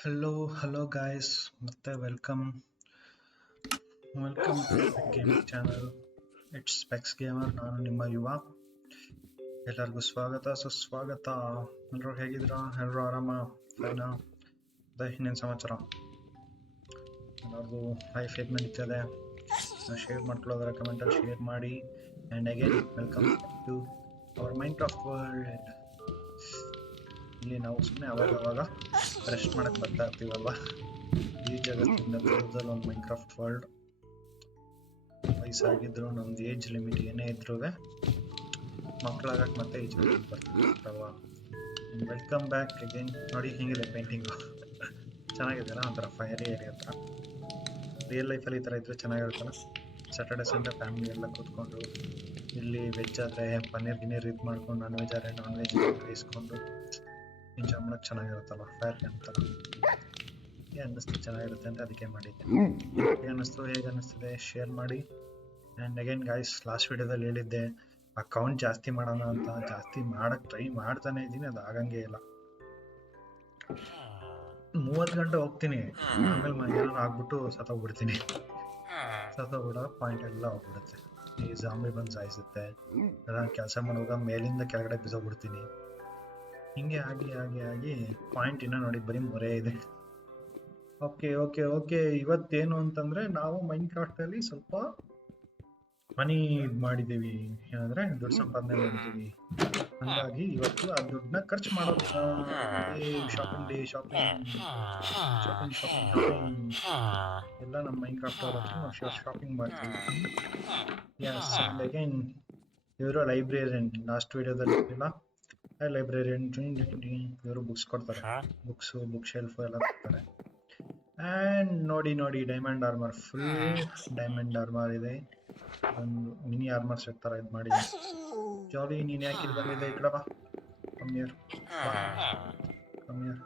Hello guys, ಮತ್ತೆ welcome to epic gaming channel. It's specs gamer. ನಾನು ನಿಮ್ಮ ಯುವ. ಎಲ್ಲರಿಗೂ ಸ್ವಾಗತ ಸುಸ್ವಾಗತ. ಎಲ್ಲರೂ ಹೇಗಿದ್ದೀರಾ? ಎಲ್ಲರೂ ಆರಾಮ? ಫೈನಾ? ಇನ್ನೇನು ಸಮಾಚಾರ? ಎಲ್ಲರಿಗೂ ಲೈಫ್ ಹೇಗೆ ನಡೀತದೆ? ಶೇರ್ ಮಾಡ್ಕೊಳ್ಳೋದ್ರೆ ಕಮೆಂಟಲ್ಲಿ ಶೇರ್ ಮಾಡಿ. And again welcome to our Minecraft world. ಇಲ್ಲಿ ನಾವು ಸುಮ್ಮನೆ ಅವಾಗ ರೆಸ್ಟ್ ಮಾಡಕ್ಕೆ ಬರ್ತಾ ಇರ್ತೀವಲ್ವಾ, ಈ ಜಗತ್ತಿಂದ ದೂರದಲ್ಲಿ ಒಂದು ಮೈನ್ಕ್ರಾಫ್ಟ್ ವರ್ಲ್ಡ್. ವಯಸ್ಸಾಗಿದ್ರು ನಮ್ದು ಏಜ್ ಲಿಮಿಟ್ ಏನೇ ಇದ್ರೂ ಮಕ್ಕಳಾಗಕ್ಕೆ ಮತ್ತೆ ಈ ಜಗತ್ತಿಗೆ ಬರ್ತಿರ್ತಾರಲ್ವಾ. Welcome back again. ನೋಡಿ ಹೆಂಗಿದೆ ಪೇಂಟಿಂಗು, ಚೆನ್ನಾಗಿದೆಯಲ್ಲ, ಒಂಥರ ಫೈರಿ ಏರಿಯಾ ಹತ್ರ. ರಿಯಲ್ ಲೈಫಲ್ಲಿ ಈ ಥರ ಇದ್ರೆ ಚೆನ್ನಾಗಿರುತ್ತಲ್ಲ. ಸ್ಯಾಟರ್ಡೆ ಸಂಡೇ ಫ್ಯಾಮಿಲಿ ಎಲ್ಲ ಕೂತ್ಕೊಂಡು ಇಲ್ಲಿ ವೆಜ್ ಆದರೆ ಪನ್ನೀರ್ ಗಿನ್ನೀರ್ ಇದು ಮಾಡ್ಕೊಂಡು, ನಾನ್ ವೆಜ್ ಆದರೆ ನಾನ್ ವೆಜ್ ಬೇಯಿಸ್ಕೊಂಡು ಎಂಜಾಯ್ ಮಾಡೋಕ್ಕೆ ಚೆನ್ನಾಗಿರುತ್ತಲ್ಲ, ಫೈರ್ ಅಂತಾರ. ಹೇಗೆ ಅನ್ನಿಸ್ತು? ಚೆನ್ನಾಗಿರುತ್ತೆ ಅಂತ ಅದಕ್ಕೆ ಮಾಡಿದ್ದೆ. ಹೇಗೆ ಅನ್ನಿಸ್ತದೆ ಶೇರ್ ಮಾಡಿ. ಆ್ಯಂಡ್ ಅಗೇನ್ ಗಾಯ್ಸ್, ಲಾಸ್ಟ್ ವಿಡಿಯೋದಲ್ಲಿ ಹೇಳಿದ್ದೆ ಅಕೌಂಟ್ ಜಾಸ್ತಿ ಮಾಡೋಣ ಅಂತ. ಜಾಸ್ತಿ ಮಾಡಕ್ಕೆ ಟ್ರೈ ಮಾಡ್ತಾನೆ ಇದ್ದೀನಿ, ಅದು ಆಗಂಗೆ ಇಲ್ಲ. 30 ಗಂಟೆ ಹೋಗ್ತೀನಿ, ಆಮೇಲೆ ಏನಾದ್ರು ಆಗ್ಬಿಟ್ಟು ಸತ್ತೋಗ್ಬಿಡ್ತೀನಿ. ಸತ್ತೋಗ್ಬಿಡೋ ಪಾಯಿಂಟ್ ಎಲ್ಲ ಹೋಗ್ಬಿಡುತ್ತೆ. ಈ ಜಾಂಬಿ ಬಂದು ಸಾಯಿಸುತ್ತೆ, ನಾನು ಕೆಲಸ ಮಾಡುವಾಗ ಮೇಲಿಂದ ಕೆಳಗಡೆ ಬಿದ್ದೋಗ್ಬಿಡ್ತೀನಿ. ಹಿಂಗೆ ಆಗಿ ಪಾಯಿಂಟ್ ಇನ್ನೂ ನೋಡಿ ಬರೀ 3 ಇದೆ. ಓಕೆ ಇವತ್ತೇನು ಅಂತಂದ್ರೆ, ನಾವು ಮೈನ್ಕ್ರಾಫ್ಟಲ್ಲಿ ಸ್ವಲ್ಪ ಮನಿ ಮಾಡಿದ್ದೀವಿ, ಏನಂದ್ರೆ ದುಡ್ಡು ಸಂಪಾದನೆ ಮಾಡಿದ್ದೀವಿ. ಹಂಗಾಗಿ ಇವತ್ತು ಆ ದುಡ್ಡನ್ನ ಖರ್ಚು ಮಾಡೋದು. ಶಾಪಿಂಗ್ ಎಲ್ಲ ನಮ್ಮ ಮೈನ್ಕ್ರಾಫ್ಟ್ ಅವ್ರ ಹತ್ರ ನಾವು ಶಾಪಿಂಗ್ ಮಾಡ್ತೀವಿ. ಯಸ್. ಆ್ಯಂಡ್ ಅಗೈನ್ ಇವರು ಲೈಬ್ರೇರಿಯನ್. ಲಾಸ್ಟ್ ವಿಡಿಯೋದಲ್ಲಿ ಇಲ್ಲ, ಲೈಬ್ರೇರಿಯನ್ ಇವರು ಬುಕ್ಸ್ ಕೊಡ್ತಾರೆ, ಬುಕ್ ಶೆಲ್ಫ್ ಎಲ್ಲ ಕೊಡ್ತಾರೆ. ಆ್ಯಂಡ್ ನೋಡಿ diamond armour, full diamond armour ಇದೆ. ಒಂದು ಮಿನಿ ಆರ್ಮರ್ ಸೆಟ್ ಥರ ಇದು ಮಾಡಿ. ಜಾಲಿ, ನೀನು ಯಾಕೆ ಇಲ್ಲಿ ಬಂದಿದ್ದೆ? ಈ ಕಡೆ ಬಾ, ಕಮ್ಮಿಯರ್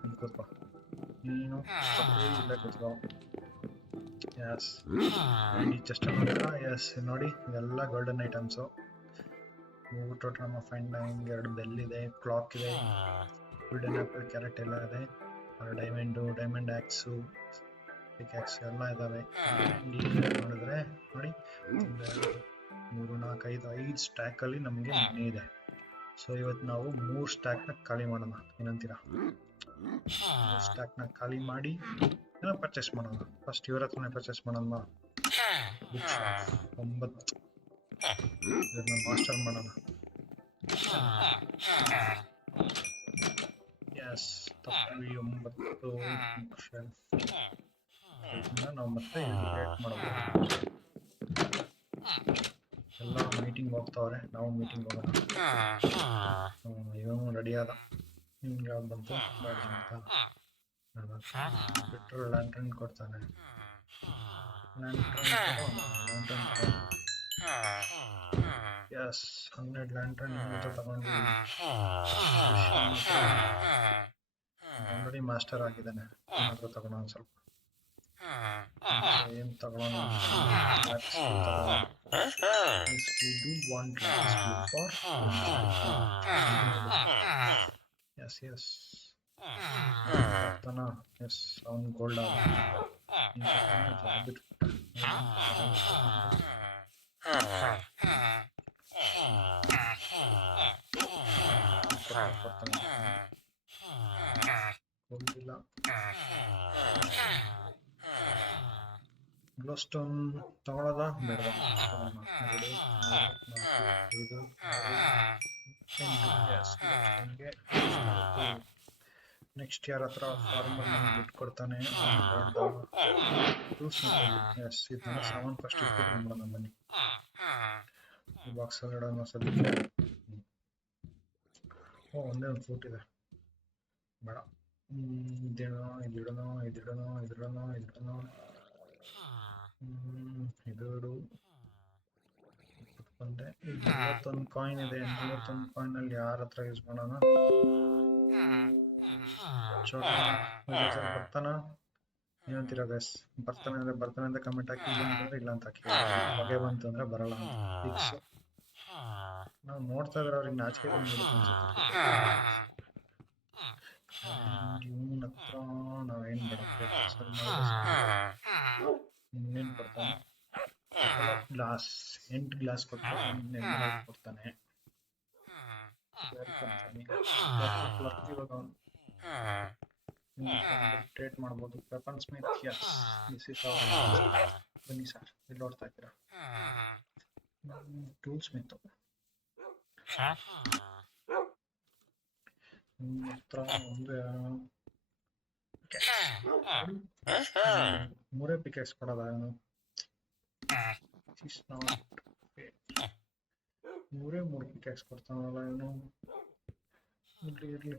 ಇಲ್ಲಿ ಕೂತ್ಕೋ. ನೀನು ಇಲ್ಲೇ ಕೂತ್ಕೋ. ಯಸ್. ಆ್ಯಂಡ್ ಈ ಚೆಸ್ಟ್ ನೋಡಿಲ್ಲ? ಯಸ್, ನೋಡಿ ಇದೆಲ್ಲ golden items. Total fine 2 bell ಇದೆ, ಕ್ಲಾಕ್ ಇದೆ, ಗೋಲ್ಡನ್ ಆ್ಯಪಲ್, ಕ್ಯಾರೆಟ್ ಎಲ್ಲ ಇದೆ. ಡೈಮಂಡ್ ಆ್ಯಕ್ಸು, ಪಿಕ್ಯಾಕ್ಸ್ ಎಲ್ಲ ಇದಾವೆ. ನೋಡಿದ್ರೆ ನೋಡಿ, 3 4 5 ಸ್ಟ್ಯಾಕಲ್ಲಿ ನಮಗೆ ಮನಿ ಇದೆ. ಸೊ ಇವತ್ತು ನಾವು 3 ಸ್ಟ್ಯಾಕ್ನ ಖಾಲಿ ಮಾಡೋಣ, ಏನಂತೀರಾ? 3 ಸ್ಟ್ಯಾಕ್ನ ಖಾಲಿ ಮಾಡಿ ಏನೋ ಪರ್ಚೇಸ್ ಮಾಡೋಣ. ಫಸ್ಟ್ ಇವ್ರ ಹತ್ರನೇ ಪರ್ಚೇಸ್ ಮಾಡೋಣ. ಬುಕ್ ಶಾಪ್ 9, ಇದನ್ನ ಮಾಸ್ಟರ್ ಮಾಡೋಣ. ಎಸ್, ತಪ್ಪು 9 ಬುಕ್ ಶೆಲ್ಫ್. ಇದನ್ನ ನಾವು ಮತ್ತೆ ಕ್ರಿಯೇಟ್ ಮಾಡಬಹುದು. ಎಲ್ಲ ಮೀಟಿಂಗ್ ಹೋಗ್ತಾವ್ರೆ, ನಾವು ಮೀಟಿಂಗ್ ಹೋಗೋಣ. ಇವನು ರೆಡಿ ಆದ. ನಿಮ್ಗೆ ಯಾವ್ದು ಬಂತು? ಗಾಡಿ ಅಂತ ಪೆಟ್ರೋಲ್ ಲ್ಯಾಂಟ್ರನ್ ಕೊಡ್ತಾನೆ. ಎಸ್, 12 ಲ್ಯಾಂಟ್ರನ್ ತಗೊಂಡು ಆಲ್ರೆಡಿ ಮಾಸ್ಟರ್ ಆಗಿದ್ದಾನೆ. ಏನಾದರೂ ತಗೊಳ್ಳೋಣ ಸ್ವಲ್ಪ. ಏನು ತಗೊಳ್ಳೋಣ? ಎಸ್ ಬರ್ತಾನ. ಎಸ್, ಅವನು ಗೋಲ್ಡ್ ಆದ. ಗೋಲ್ಡಿಲ್ಲ. ಗ್ಲೋಸ್ಟೋನ್ ತಗೊಳ್ಳೋದಾ ಬೇಡ? 2 3 4 5 ನೆಕ್ಸ್ಟ್ ಯಾರ ಹತ್ರ ಫಾರ್ಮರ್ ನಮ್ಗೆ ಬಿಟ್ಟು ಕೊಡ್ತಾನೆ? ಎಸ್, ಇದನ್ನ ಸಾಮಾನು ಫಸ್ಟ್ ಇಟ್ಬಿಡೋಣ ಬನ್ನಿ. ಈ ಬಾಕ್ಸ್ ಇಡೋಣ ಸದ್ಯಕ್ಕೆ. ಒಂದೇ ಒಂದು ಫ್ರೂಟ್ ಇದೆ, ಬೇಡ. ಇದಿಡೋಣ. ಇದೆರಡು ಕುತ್ಕೊಂಡೆ. 51 ಕಾಯಿನ್ ಇದೆ. 51 ಕಾಯಿನ್ ಅಲ್ಲಿ ಯಾರ ಹತ್ರ ಯೂಸ್ ಮಾಡೋಣ? ಬರ್ತಾನ? ಏನಂತೀರ ಗೈಸ್? ಬರ್ತಾನೆ ಅಂತ ಕಮೆಂಟ್ ಹಾಕಿ, ಇಲ್ಲ ಅಂತ ಹಾಕಿ. ಹೊಗೆ ಬಂತು ಅಂದ್ರೆ ಬರಲ್ಲ ಅಂತ ಫಿಕ್ಸ್. ನಾವು ನೋಡ್ತಾ ಇದ್ರೆ ಅವ್ರಿಗೆ ನಾಚಿಕೆ ಬಂದ್ಬಿಡುತ್ತೆ ಅನ್ಸುತ್ತೆ. ಇವನ ಹತ್ರ ನಾವೇನು ಬೇಡ ಸೆಲ್ ಮಾಡಿದ್ರೆ ಇನ್ನೇನು ಕೊಡ್ತಾನೆ ಗ್ಲಾಸ್ 8 ಗ್ಲಾಸ್ ಕೊಟ್ಟರೆ ಒಂದು ಎಮರಾಲ್ಡ್ ಕೊಡ್ತಾನೆ ಇವಾಗ ಟ್ರೇಡ್ ಮಾಡ್ಬೋದು weapon smith yes this is ಬನ್ನಿ ಸರ್ ಇಲ್ಲಿ ನೋಡ್ತಾ ಇದ್ದೀರಾ ಟೂಲ್ ಸ್ಮಿತ್ ಹತ್ರ ಒಂದು ಮೂರೇ ಪಿಕೆಟ್ಸ್ ಕೊಡೋದ ಮೂರು ಪಿಕೆಟ್ಸ್ ಕೊಡ್ತಾನಲ್ಲ ಏನು ಇರಲಿ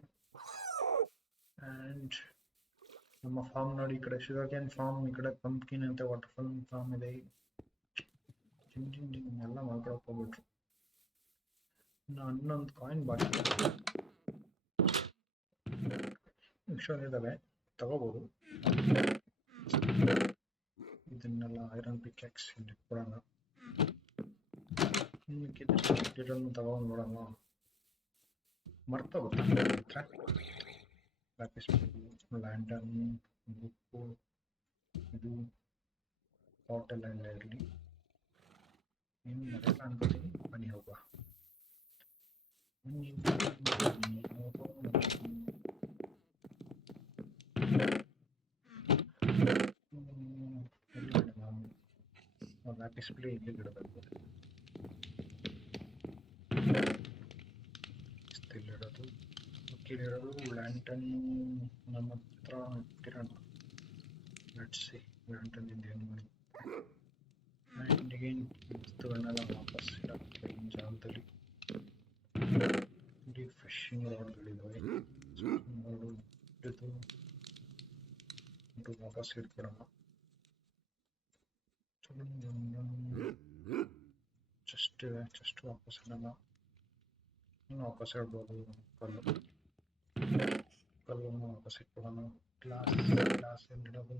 ಆ್ಯಂಡ್ ನಮ್ಮ ಫಾರ್ಮ್ ನೋಡಿ ಈ ಕಡೆ ಶುಗರ್ ಕ್ಯಾನ್ ಫಾರ್ಮ್ ಈ ಕಡೆ ಪಂಪ್ಕಿನ್ ಅಂತ ವಾಟರ್ಫಾಲ್ ಫಾರ್ಮ್ ಇದೆ ಜಿಂಗ್ ಎಲ್ಲ ಮಾಡ್ಕೊಳಕ್ ಹೋಗ್ಬಿಟ್ರು ಇನ್ನು 11 ಕಾಯಿನ್ ಬಾಕಿ ಇದಾವೆ ತಗೋಬಹುದು ಇದನ್ನೆಲ್ಲ ಐರನ್ ಪಿಕ್ಯಾಕ್ಸ್ ಇಲ್ಲಿ ಕೊಡೋಣ ಇದನ್ನು ತಗೊಂಡು ನೋಡೋಣ ಮರ್ತಾ ಗೊತ್ತಾಗ್ತಾ ಲ್ಯಾಂಡನ್ ಬುಕ್ಕು ಇದು ಹೋಟೆಲ್ ಎಲ್ಲ ಇರಲಿ ಏನು ಮರೆಯಲ್ಲ ಅನ್ಕೋತೀನಿ ಬನ್ನಿ ಹೋಗುವ ಡಿಸ್ಪ್ಲೇ ಇಲ್ಲಿ ಇಡಬೇಕು ಇಲ್ಲಿಡೋದು ಇಲ್ಲಿಡೋದು ಲ್ಯಾಂಟನ್ ನಮ್ಮ ಹತ್ರ ಇಟ್ಟಿರೋಣ ಲೆಟ್ಸ್ ಸಿ ಲ್ಯಾಂಟನ್ ಇಂದ ಏನು ಮಾಡಿ ಆ್ಯಂಡ್ ಅಗೇನ್ ವಸ್ತುಗಳನ್ನೆಲ್ಲ ವಾಪಸ್ ಇಡೋಕ್ಕೆ ಈ ಜಾಗದಲ್ಲಿ ಇಲ್ಲಿ ಫಿಶಿಂಗ್ ರಾಡ್ಗಳಿದ್ದಾವೆ ಇದು ವಾಪಸ್ ಇಟ್ಬಿಡೋಣ ಜಸ್ಟ್ ವಾಪಸ್ ಇಡೋಣ ಇನ್ನು ವಾಪಸ್ ಇಡ್ಬೋದು ಕಲ್ಲನ್ನು ವಾಪಸ್ ಇಟ್ಬಿಡೋಣ ಗ್ಲಾಸ್ ಇಡೋದು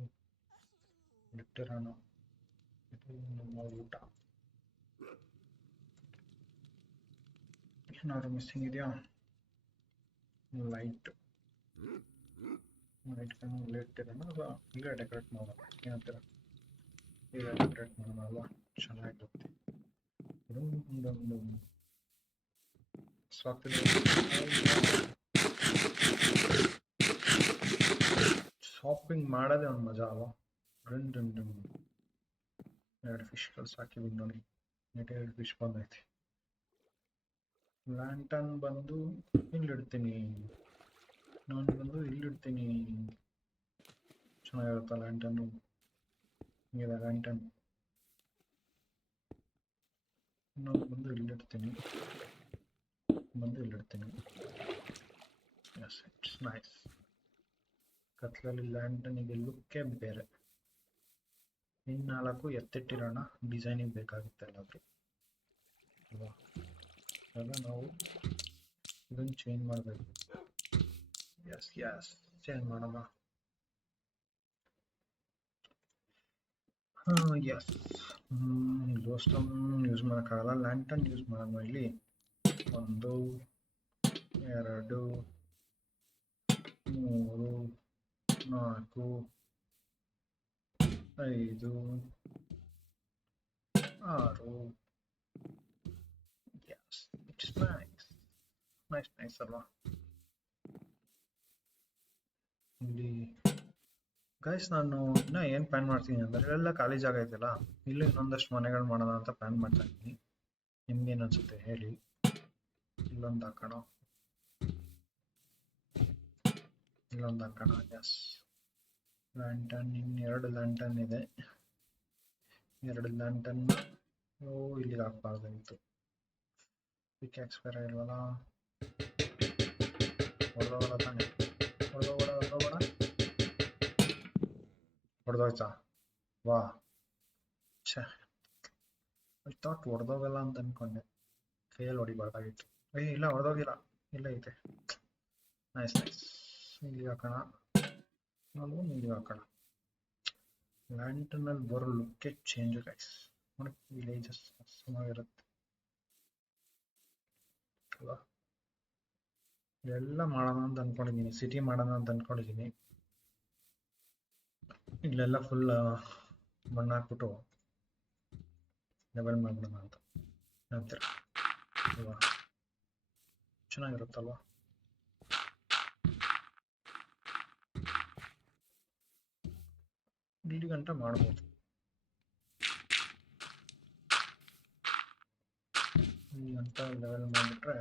ಇಟ್ಟಿರೋಣ ಇದು ನಮ್ಮ ಊಟ ಏನಾದ್ರು ಮಿಸ್ಸಿಂಗ್ ಇದೆಯಾ ಲೈಟ್ ಇಟ್ಟಿರೋಣ ಅಥವಾ ಈಗ ಡೆಕೋರೇಟ್ ಮಾಡೋಣ ಏನಂತೀರ ಈಗ ಡೆಕೋರೇಟ್ ಮಾಡೋಣ ಅಲ್ವಾ ಚೆನ್ನಾಗಿರುತ್ತೆ ಇದೊಂದೊಂದು ಶಾಪಿಂಗ್ ಮಾಡೋದೇ ಒಂದು ಮಜಾ ಅಲ್ವಾ ಎರಡು ಫಿಶ್ ಕಳ್ಸಾಕಿ ನೋಡಿ ಎರಡು ಫಿಶ್ ಬಂದೈತಿ ಲ್ಯಾಂಟನ್ ಬಂದು ಇಲ್ಲಿಡ್ತೀನಿ ನಾನು ಬಂದು ಇಲ್ಲಿಡ್ತೀನಿ ಚೆನ್ನಾಗಿರುತ್ತಾ ಲ್ಯಾಂಟನ್ನು ಇದೆ ಲ್ಯಾಂಟನ್ ನಾನು ಬಂದು ಇಲ್ಲಿಡ್ತೀನಿ ಎಸ್ ಇಟ್ಸ್ ನೈಸ್ ಕತ್ಲಲ್ಲಿ ಲ್ಯಾಂಟನಿಗೆ ಲುಕ್ಕೇ ಬೇರೆ ಇನ್ನು 4 ಎತ್ತಿಟ್ಟಿರೋಣ ಡಿಸೈನಿಗೆ ಬೇಕಾಗುತ್ತೆ ಎಲ್ಲಾದರೂ ಅಲ್ವಾ ಆಗ ನಾವು ಇದನ್ನು ಚೇಂಜ್ ಮಾಡಬೇಕು ಎಸ್ ಚೇಂಜ್ ಮಾಡೋಣ ಎಸ್ ಲೋಸ್ಟಮ್ ಯೂಸ್ ಮಾಡೋಕ್ಕಾಗಲ್ಲ ಲ್ಯಾಂಟನ್ ಯೂಸ್ ಮಾಡೋಣ ಇಲ್ಲಿ 1 2 3 4 5 6 ಎಸ್ ಇಟ್ಸ್ ನೈಸ್ ಅಲ್ವಾ ಇಲ್ಲಿ ಗೈಸ್ ನಾನು ಇನ್ನ ಏನು ಪ್ಲಾನ್ ಮಾಡ್ತೀನಿ ಅಂದರೆ ಎಲ್ಲ ಖಾಲಿ ಜಾಗ ಐತಲ್ಲ ಇಲ್ಲಿ ಇನ್ನೊಂದಷ್ಟು ಮನೆಗಳು ಮಾಡೋಣ ಅಂತ ಪ್ಲಾನ್ ಮಾಡ್ತಾ ಇದ್ದೀನಿ ನಿಮ್ಗೇನು ಅನ್ಸುತ್ತೆ ಹೇಳಿ ಇಲ್ಲೊಂದು ಹಾಕೋಣ ಎಸ್ ಲ್ಯಾಂಟನ್ ಇನ್ನೆರಡು ಲ್ಯಾಂಟನ್ ಇದೆ 2 ಲ್ಯಾಂಟನ್ ಇಲ್ಲಿಗೆ ಹಾಕ್ಬಾರ್ದಾಗಿತ್ತು ಪಿಕ್ಯಾಕ್ಸ್ ಬೇರೆ ಇಲ್ವಲ್ಲ ಹೊಡೆದೋಗಲ್ಲ ತಾನೆ ಹೊಡೆದೋಯ್ತಾ ವಾ ಛೇ ಐ ಥಾಟ್ ಹೊಡೆದೋಗಲ್ಲ ಅಂತ ಅನ್ಕೊಂಡೆ ಕೈಯಲ್ಲಿ ಹೊಡಿಬಾರ್ದಾಗಿತ್ತು ಇಲ್ಲ ಹೊಡೆದೋಗಿಲ್ಲ ಇಲ್ಲ ಐತೆ ನೈಸ್ ಇಲ್ಲಿಗೆ ಹಾಕೋಣ ಇಲ್ಲಿಗೆ ಹಾಕೋಣ ಲ್ಯಾಂಟನಲ್ಲಿ ಬರೋ ಲುಕ್ಕೆ ಚೇಂಜ್ ಗೈಸ್ ವಿಲೇಜಸ್ ಚೆನ್ನಾಗಿರುತ್ತೆ ಅಲ್ವಾ ಇದೆಲ್ಲ ಮಾಡೋಣ ಅಂತ ಅಂದ್ಕೊಂಡಿದ್ದೀನಿ, ಸಿಟಿ ಮಾಡೋಣ ಅಂತ ಅಂದ್ಕೊಂಡಿದ್ದೀನಿ. ಇಲ್ಲೆಲ್ಲ ಫುಲ್ ಮಣ್ಣು ಹಾಕ್ಬಿಟ್ಟು ಲೆವೆಲ್ ಮಾಡ್ಬಿಡೋಣ ಅಂತ ಅಂತೀರ ಅಲ್ವಾ? ಚೆನ್ನಾಗಿರುತ್ತಲ್ವಾ? ಇಲ್ಲಿ ಗಂಟ ಮಾಡ್ಬೋದು. ಇಲ್ಲಿ ಗಂಟ ಲೆವೆಲ್ ಮಾಡಿಬಿಟ್ರೆ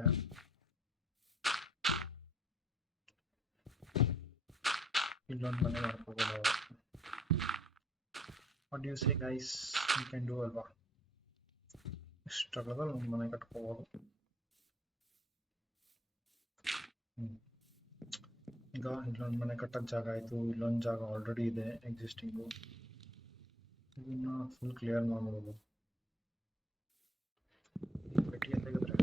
ಇಲ್ಲೊಂದು ಮನೆ ಮಾಡ್ಕೋಬೋದು. What you say guys? You can do ಅಲ್ವಾ? ಇಷ್ಟರಲ್ಲಿ ಒಂದು ಮನೆ ಕಟ್ಕೋಬೋದು. ಈಗ ಇಲ್ಲೊಂದು ಮನೆ ಕಟ್ಟಕ್ಕೆ ಜಾಗ ಆಯಿತು, ಇಲ್ಲೊಂದು ಜಾಗ ಆಲ್ರೆಡಿ ಇದೆ ಎಕ್ಸಿಸ್ಟಿಂಗು. ಇದನ್ನ ಫುಲ್ ಕ್ಲಿಯರ್ ಮಾಡ್ಬೋದು. ಪೆಟ್ಟಿಗೆ ತೆಗೆದ್ರೆ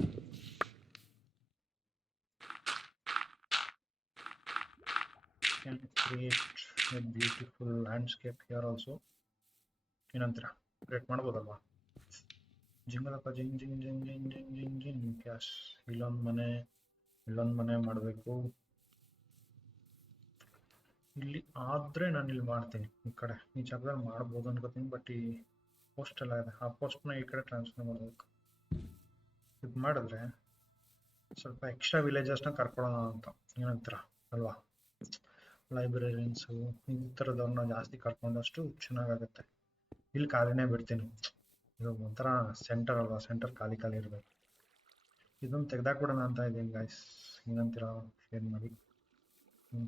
can create A beautiful landscape here also. ಏನಂತೀರಾ? ಕ್ರಿಯೇಟ್ ಮಾಡ್ಬೋದಲ್ವಾ? ಜಿಂಗಲಪ್ಪ ಜಿಂಗ್ ಜಿಂಗ್ ಜಿಂಗ್ ಜಿಂಗ್ ಜಿಂಗ್ ಜಿಂಗ್ ಜಿಂಗ್ ಕ್ಯಾಶ್. ಇಲ್ಲೊಂದು ಮನೆ ಮಾಡಬೇಕು. ಇಲ್ಲಿ ಆದರೆ ನಾನು ಇಲ್ಲಿ ಮಾಡ್ತೀನಿ, ಈ ಕಡೆ ಈ ಜಾಗದಲ್ಲಿ ಮಾಡ್ಬೋದು ಅನ್ಕೋತೀನಿ. ಬಟ್ ಈ ಪೋಸ್ಟ್ ಎಲ್ಲ ಇದೆ, ಆ ಪೋಸ್ಟ್ನ ಈ ಕಡೆ ಟ್ರಾನ್ಸ್ಫರ್ ಮಾಡಬೇಕು. ಇದು ಮಾಡಿದ್ರೆ ಸ್ವಲ್ಪ ಎಕ್ಸ್ಟ್ರಾ ವಿಲೇಜಸ್ನ ಕರ್ಕೊಳ್ಳೋಣ ಅಂತ. ಏನಂತೀರ ಅಲ್ವಾ? ಲೈಬ್ರರಿಯನ್ಸು ಈ ಥರದವ್ರನ್ನ ಜಾಸ್ತಿ ಕರ್ಕೊಂಡಷ್ಟು ಚೆನ್ನಾಗಾಗುತ್ತೆ. ಇಲ್ಲಿ ಖಾಲಿನೇ ಬಿಡ್ತೀನಿ, ಇದು ಒಂಥರ ಸೆಂಟರ್ ಅಲ್ವಾ, ಸೆಂಟರ್ ಖಾಲಿ ಇರಬೇಕು. ಇದನ್ನು ತೆಗ್ದಾಕ್ಬಿಡೋಣ ಅಂತ ಇದ್ದೀನಿ ಗೈಸ್, ಏನಂತೀರ? ಶೇರ್ ಮಾಡಿ.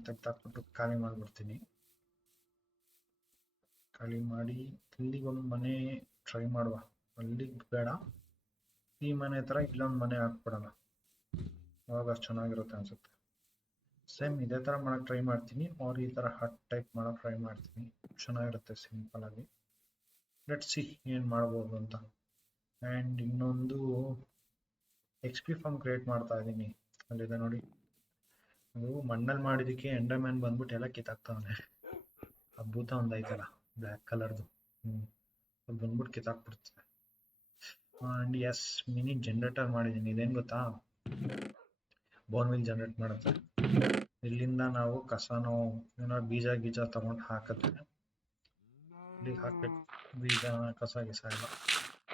ತೆಗ್ದಾಕ್ಬಿಟ್ಟು ಖಾಲಿ ಮಾಡಿಬಿಡ್ತೀನಿ. ಖಾಲಿ ಮಾಡಿ ಇಲ್ಲಿಗೊಂದು ಮನೆ ಟ್ರೈ ಮಾಡುವ. ಅಲ್ಲಿಗೆ ಬೇಡ, ಈ ಮನೆ ಥರ ಇಲ್ಲೊಂದು ಮನೆ ಹಾಕ್ಬಿಡೋಣ, ಅವಾಗ ಚೆನ್ನಾಗಿರುತ್ತೆ ಅನ್ಸುತ್ತೆ. ಸೇಮ್ ಇದೇ ಥರ ಮಾಡೋಕ್ಕೆ ಟ್ರೈ ಮಾಡ್ತೀನಿ, ಅವ್ರು ಈ ಥರ ಹಟ್ ಟೈಪ್ ಮಾಡೋಕ್ಕೆ ಟ್ರೈ ಮಾಡ್ತೀನಿ. ಚೆನ್ನಾಗಿರುತ್ತೆ ಸಿಂಪಲ್ ಆಗಿ. ಲೆಟ್ಸ್ ಸಿ ಏನು ಮಾಡ್ಬೋದು ಅಂತ. ಆ್ಯಂಡ್ ಇನ್ನೊಂದು XP ಫಾರ್ಮ್ ಕ್ರಿಯೇಟ್ ಮಾಡ್ತಾ ಇದ್ದೀನಿ. ಅಲ್ಲಿದೆ ನೋಡಿ, ಅದು ಮಣ್ಣಲ್ಲಿ ಮಾಡಿದ್ದಕ್ಕೆ ಎಂಡರ್ಮ್ಯಾನ್ ಬಂದ್ಬಿಟ್ಟು ಎಲ್ಲ ಕಿತ್ತಾಕ್ತಾವನೆ. ಅದ್ಭುತ ಒಂದು ಐತಲ್ಲ ಬ್ಲ್ಯಾಕ್ ಕಲರ್ದು, ಅದು ಬಂದ್ಬಿಟ್ಟು ಕಿತ್ತಾಕ್ಬಿಡ್ತದೆ. ಆ್ಯಂಡ್ ಎಸ್, ಮಿನಿ ಜನರೇಟರ್ ಮಾಡಿದ್ದೀನಿ. ಇದೇನು ಗೊತ್ತಾ? ಬೋರ್ವೆಲ್ ಜನರೇಟ್ ಮಾಡುತ್ತೆ. ಇಲ್ಲಿಂದ ನಾವು ಕಸನೋ ಏನೋ ಬೀಜ ತಗೊಂಡು ಹಾಕಿದ್ರೆ ಇಲ್ಲಿಗೆ ಹಾಕಬೇಕು. ಬೀಜ ಕಸ ಎಲ್ಲ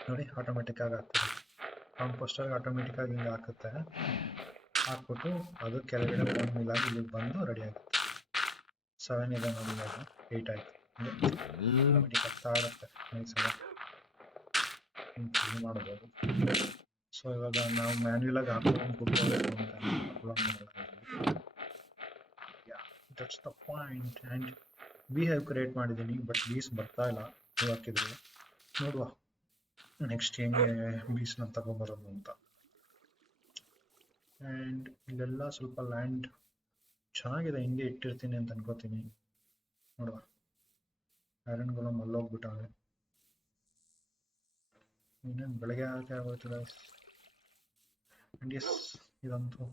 ನೋಡಿ ಆಟೋಮೆಟಿಕ್ ಆಗಿ ಹಾಕ್ತದೆ. ಕಾಂಪೋಸ್ಟರ್ ಆಟೋಮೆಟಿಕ್ ಆಗಿ ಹಿಂಗೆ ಹಾಕುತ್ತೆ. ಹಾಕ್ಬಿಟ್ಟು ಅದು ಕೆಳಗಡೆ ಬೋರ್ವೆಲ್ ಆಗಿ ಇಲ್ಲಿಗೆ ಬಂದು ರೆಡಿ ಆಗುತ್ತೆ. 7 ಇದೆ ನೋಡಿ, ಇವಾಗ 8 ಆಯಿತು. ಆಟೋಮೆಟಿಕ್ ಆಗ್ತಾ ಇರುತ್ತೆ. ನೈಸಲ್ಲ, ಹಿಂಗೆ ಮಾಡ್ಬೋದು. ಸೊ ಇವಾಗ ನಾವು ಮ್ಯಾನ್ಯುಯಲ್ ಆಗಿ ಹಾಕೊಂಡು ಕೂತ್ಕೋಬೇಕು ಅಂತ ಅಪ್ಲೋಡ್ ಮಾಡಲ್ಲ. That's the point. And we have create ಮಾಡಿದ್ದೀನಿ, ಬಟ್ ಬೀಸ್ ಬರ್ತಾ ಇಲ್ಲ. ನೀವು ಹಾಕಿದ್ರು ನೋಡುವ ನೆಕ್ಸ್ಟ್ ಹೆಂಗೆ ಬೀಸ್ನ ತಗೊಂಬರೋದು ಅಂತ. ಆ್ಯಂಡ್ ಇಲ್ಲೆಲ್ಲ ಸ್ವಲ್ಪ ಲ್ಯಾಂಡ್ ಚೆನ್ನಾಗಿದೆ, ಹಿಂಗೆ ಇಟ್ಟಿರ್ತೀನಿ ಅಂತ ಅನ್ಕೋತೀನಿ. ನೋಡುವ, ಐರನ್ಗಳು ಮಲ್ಲೋಗ್ಬಿಟ್ಟಾವೆ. ಇನ್ನೇನು ಬೆಳಗ್ಗೆ ಆಗೋಯ್ತು ಗೈಸ್. ಆ್ಯಂಡ್ ಎಸ್, ಇದಂತೂ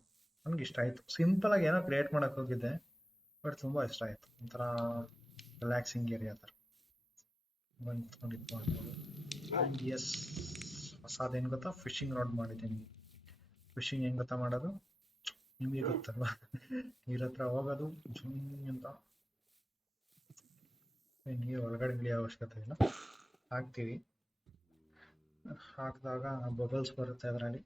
ನನಗೆ ಇಷ್ಟ ಆಯಿತು. ಸಿಂಪಲಾಗಿ ಏನೋ ಕ್ರಿಯೇಟ್ ಮಾಡೋಕ್ಕೆ ಹೋಗಿದ್ದೆ, ಬಟ್ ತುಂಬ ಇಷ್ಟ ಆಯಿತು. ಒಂಥರ ರಿಲ್ಯಾಕ್ಸಿಂಗ್ ಏರಿಯಾ ಥರ ಬಂತು ನೋಡಿ ಮಾಡ್ಬೋದು. ಆ್ಯಂಡ್ ಎಸ್, ಹೊಸದೇನು ಗೊತ್ತಾ? ಫಿಶಿಂಗ್ ರಾಡ್ ಮಾಡಿದ್ದೀನಿ. ಫಿಶಿಂಗ್ ಹೆಂಗೆ ಗೊತ್ತಾ ಮಾಡೋದು? ನಿಮಗೆ ಗೊತ್ತಲ್ವಾ? ನೀರ ಹತ್ರ ಹೋಗೋದು ಜುಮ್ ಅಂತ, ನೀರು ಒಳಗಡೆ ಇಳಿಯೋ ಅವಶ್ಯಕತೆ ಇಲ್ಲ. ಹಾಕ್ತೀವಿ, ಹಾಕಿದಾಗ ಬಬಲ್ಸ್ ಬರುತ್ತೆ ಅದರಲ್ಲಿ.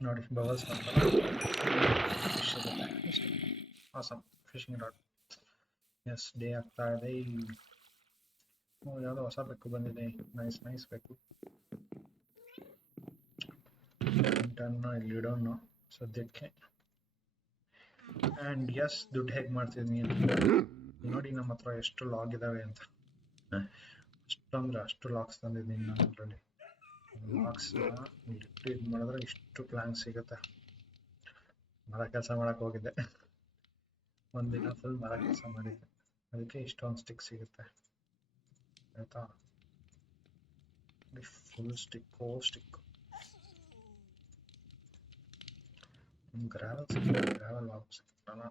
ನೋಡಿ ಬಬಲ್ಸ್ ಬಂತಲ್ಲ, ಫಿಶ್ ಇರುತ್ತೆ. ಇಷ್ಟೇ, awesome fishing rod. Yes, day ಆಗ್ತಾ ಇದೆ. ಯಾವುದೋ ಹೊಸ ಬೆಕ್ಕು ಬಂದಿದೆ. ನೈಸ್ ಬೆಕ್ಕು. ಇಂಟರ್ನ ಇಲ್ಲಿ ಇಡೋಣ ಸದ್ಯಕ್ಕೆ. ಆ್ಯಂಡ್ ಎಸ್, ದುಡ್ಡು ಹೇಗೆ ಮಾಡ್ತಿದ್ದೀನಿ ನೋಡಿ. ನಮ್ಮ ಹತ್ರ ಎಷ್ಟು ಲಾಗ್ ಇದ್ದಾವೆ ಅಂತ. ಅಷ್ಟು ಲಾಕ್ಸ್ ತಂದಿದ್ದೀನಿ ನಾನು ಅದರಲ್ಲಿ. ಲಾಕ್ಸ್ನ ಇದು ಮಾಡಿದ್ರೆ ಇಷ್ಟು ಪ್ಲಾಂಕ್ ಸಿಗುತ್ತೆ. ಮರ ಕೆಲಸ ಮಾಡಕ್ಕೆ ಹೋಗಿದ್ದೆ, ಒಂದಿನ ಫುಲ್ ಮರ ಕೆಲಸ ಮಾಡಿದ್ದೆ, ಅದಕ್ಕೆ ಇಷ್ಟೊಂದು ಸ್ಟಿಕ್ ಸಿಗುತ್ತೆ ಆಯಿತಾ. ಫುಲ್ ಸ್ಟಿಕ್ ಗ್ರಾವೆಲ್ ಲಾಕ್ ಸಿಕ್ಕೋಣ.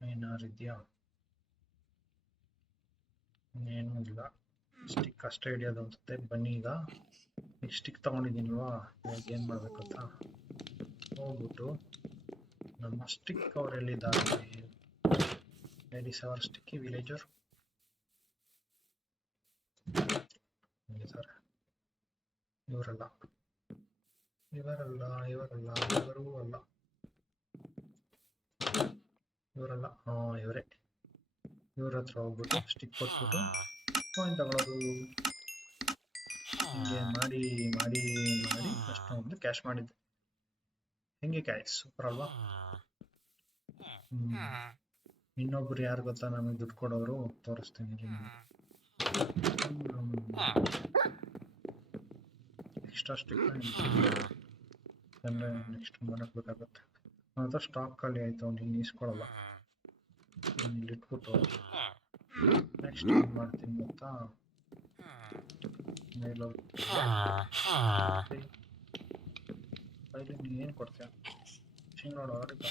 ಏನಾರು ಇದೆಯಾ? ಇನ್ನೇನು ಇಲ್ಲ. ಸ್ಟಿಕ್ ಅಷ್ಟೇ ಹಿಡಿಯೋದು ಅನ್ಸುತ್ತೆ. ಬನ್ನಿ ಈಗ ಸ್ಟಿಕ್ ತಗೊಂಡಿದ್ದೀನಿಲ್ವಾ, ಇವಾಗ ಏನು ಮಾಡಬೇಕು ಅಂತ ಹೋಗ್ಬಿಟ್ಟು ನಮ್ಮ ಸ್ಟಿಕ್ ಅವ್ರು ಎಲ್ಲಿದ್ದಾರೆ, ladies our sticky villager sir, ಇವರಲ್ಲ ಇವರಲ್ಲ ಇವರಲ್ಲ ಇವರೂ ಅಲ್ಲ ಇವರಲ್ಲ, ಇವರೇ. ಇವ್ರ ಹತ್ರ ಹೋಗ್ಬಿಟ್ಟು ಸ್ಟಿಕ್ ಕೊಟ್ಬಿಟ್ಟು ಕಾಯಿನ್ ತಗೊಳ್ಳೋದು. ಹೀಗೆ ಮಾಡಿ ಮಾಡಿ ಮಾಡಿ ಅಷ್ಟೊಂದು ಕ್ಯಾಶ್ ಮಾಡಿದ್ದೆ. ಹೆಂಗೆ ಕ್ಯಾಶ್ ಸೂಪರ್ ಅಲ್ವಾ? ಇನ್ನೊಬ್ರು ಯಾರು ಗೊತ್ತಾ ನಮಗೆ ದುಡ್ಡು ಕೊಡೋರು, ತೋರಿಸ್ತೀನಿ ಎಕ್ಸ್ಟ್ರಾ ಸ್ಟಿಕ್ ಅಂದರೆ ನೆಕ್ಸ್ಟ್ ಮಾಡಬೇಕಾಗುತ್ತೆ. ಅದು ಸ್ಟಾಕ್ ಖಾಲಿ ಆಯಿತು, ನೀನು ಇಸ್ಕೊಳ್ಳಲ್ಲ. ಇಲ್ಲಿ ಇಟ್ಬಿಟ್ಟು ನೆಕ್ಸ್ಟ್ ಏನು ಮಾಡ್ತೀನಿ ಗೊತ್ತಾ, ಮೇಲೋಗಿ ಕೈಲಿ ನೀನು ಏನು ಕೊಡ್ತೀಯ ಫಿಶಿಂಗ್ ರೋಡ್ ಅವ್ರಿಗೆ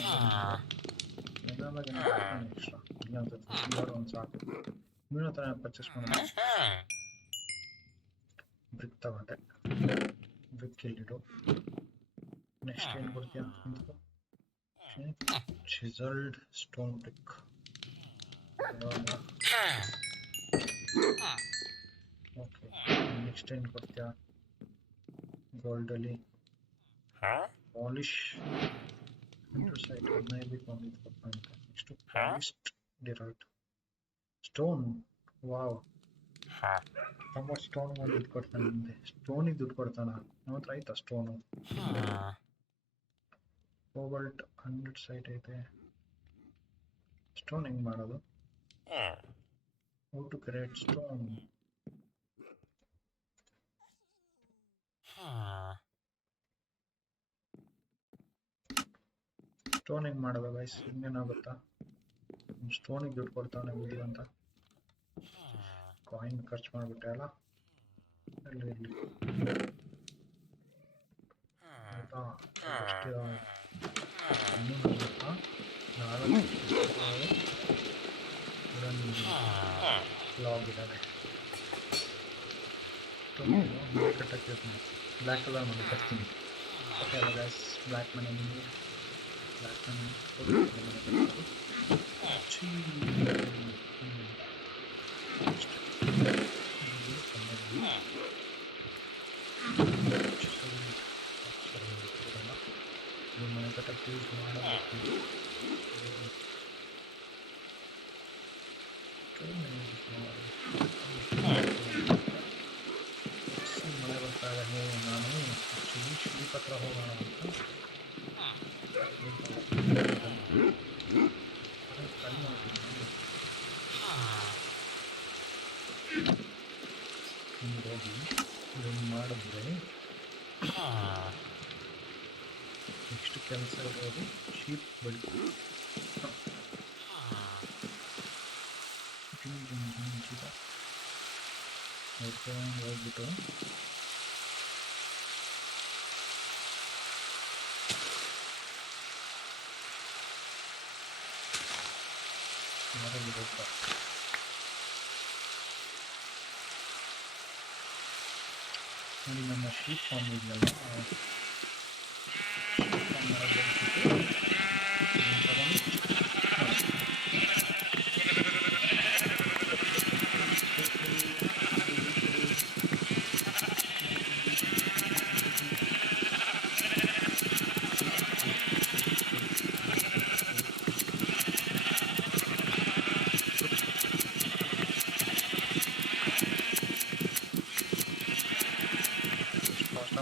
ಎಕ್ಸ್ಟ್ರಾ ಇಲ್ಲ ಅಂತ ಫಿಶಿಂಗ್ ರೋಡ್ ಒಂದು ಸಾಕು. ಮೀನು ಹತ್ರ ಪರ್ಚೇಸ್ ಮಾಡೋಣ. ಬ್ರಿಕ್ ತಗೊಂಡೆ, ಬ್ರಿಕ್ ಇಲ್ಲಿಡು. ನೆಕ್ಸ್ಟ್ ಏನು ಕೊಡ್ತೀಯ ಅಂತ chiseled stone brick. Okay, next ಏನು ಕೊಡ್ತೀಯ ಗೋಲ್ಡಲ್ಲಿ ಪಾಲಿಶ್ ಸೈಟ್ 15 point. Next polished diorite stone. Wow, ನಮ್ಮ ಸ್ಟೋನ್ ಒಂದು ದುಡ್ಡು ಕೊಡ್ತಾನೆ, ಮುಂದೆ ಸ್ಟೋನಿಗೆ ದುಡ್ಡು ಕೊಡ್ತಾನ. ನಮ್ಮ ಹತ್ರ ಆಯ್ತಾ ಸ್ಟೋನು. ಕೋಬಲ್ಟ್ 100 ಸೈಟ್ ಐತೆ. ಸ್ಟೋನ್ ಹೆಂಗೆ ಮಾಡೋದು, how to create stone. Stone ಹೆಂಗೆ ಮಾಡೋದು ಗೈಸ್, ಇನ್ನೇನಾಗುತ್ತಾ? ಸ್ಟೋನಿಗೆ ದುಡ್ಡು ಕೊಡ್ತಾನೆ ವಿಡಿಯೋ ಅಂತ. ಕಾಯಿನ್ ಖರ್ಚು ಮಾಡಿಬಿಟ್ಟೆ ಅಲ್ಲ, ಅಲ್ಲಿ ಇರಲಿ ಆಯಿತಾ. ಇನ್ನೂ ಗೊತ್ತಾ, ನಾಳೆ ಲಾಗ್ ಇದ್ದಾವೆ. ಕಟ್ಟಕ್ಕೆ ಬ್ಲ್ಯಾಕ್ ಕಲರ್ ಮಾಡಿ ಕಟ್ತೀನಿ. ಓಕೆ ಅಲ್ಲ ಗೈಸ್, ಬ್ಲ್ಯಾಕ್ ಮನೆ ನಿಮಗೆ ಬ್ಲ್ಯಾಕ್ ಮನೆ ಮನೆ ಕಟ್ಟಕ್ಕೆ ಯೂಸ್ ಮಾಡಬೇಕು. ಮಳೆ ಬರ್ತಾ ಇದೆ. ನಾನು ಶ್ರೀಪ್ ಹತ್ರ ಹೋಗೋಣ ಅಂತ ಹೋಗಿ ಇದನ್ನು ಮಾಡಿದ್ರೆ ನೆಕ್ಸ್ಟ್ ಕೆಲಸ ಇರೋದು ಶೀಪ್ ಬಳಿ. ಹೋಗ್ಬಿಟ್ಟು ನೋಡಿ ನಮ್ಮ ಶೀಪ್ ಫಾರ್ಮ್ ಇದೆಯಲ್ಲ,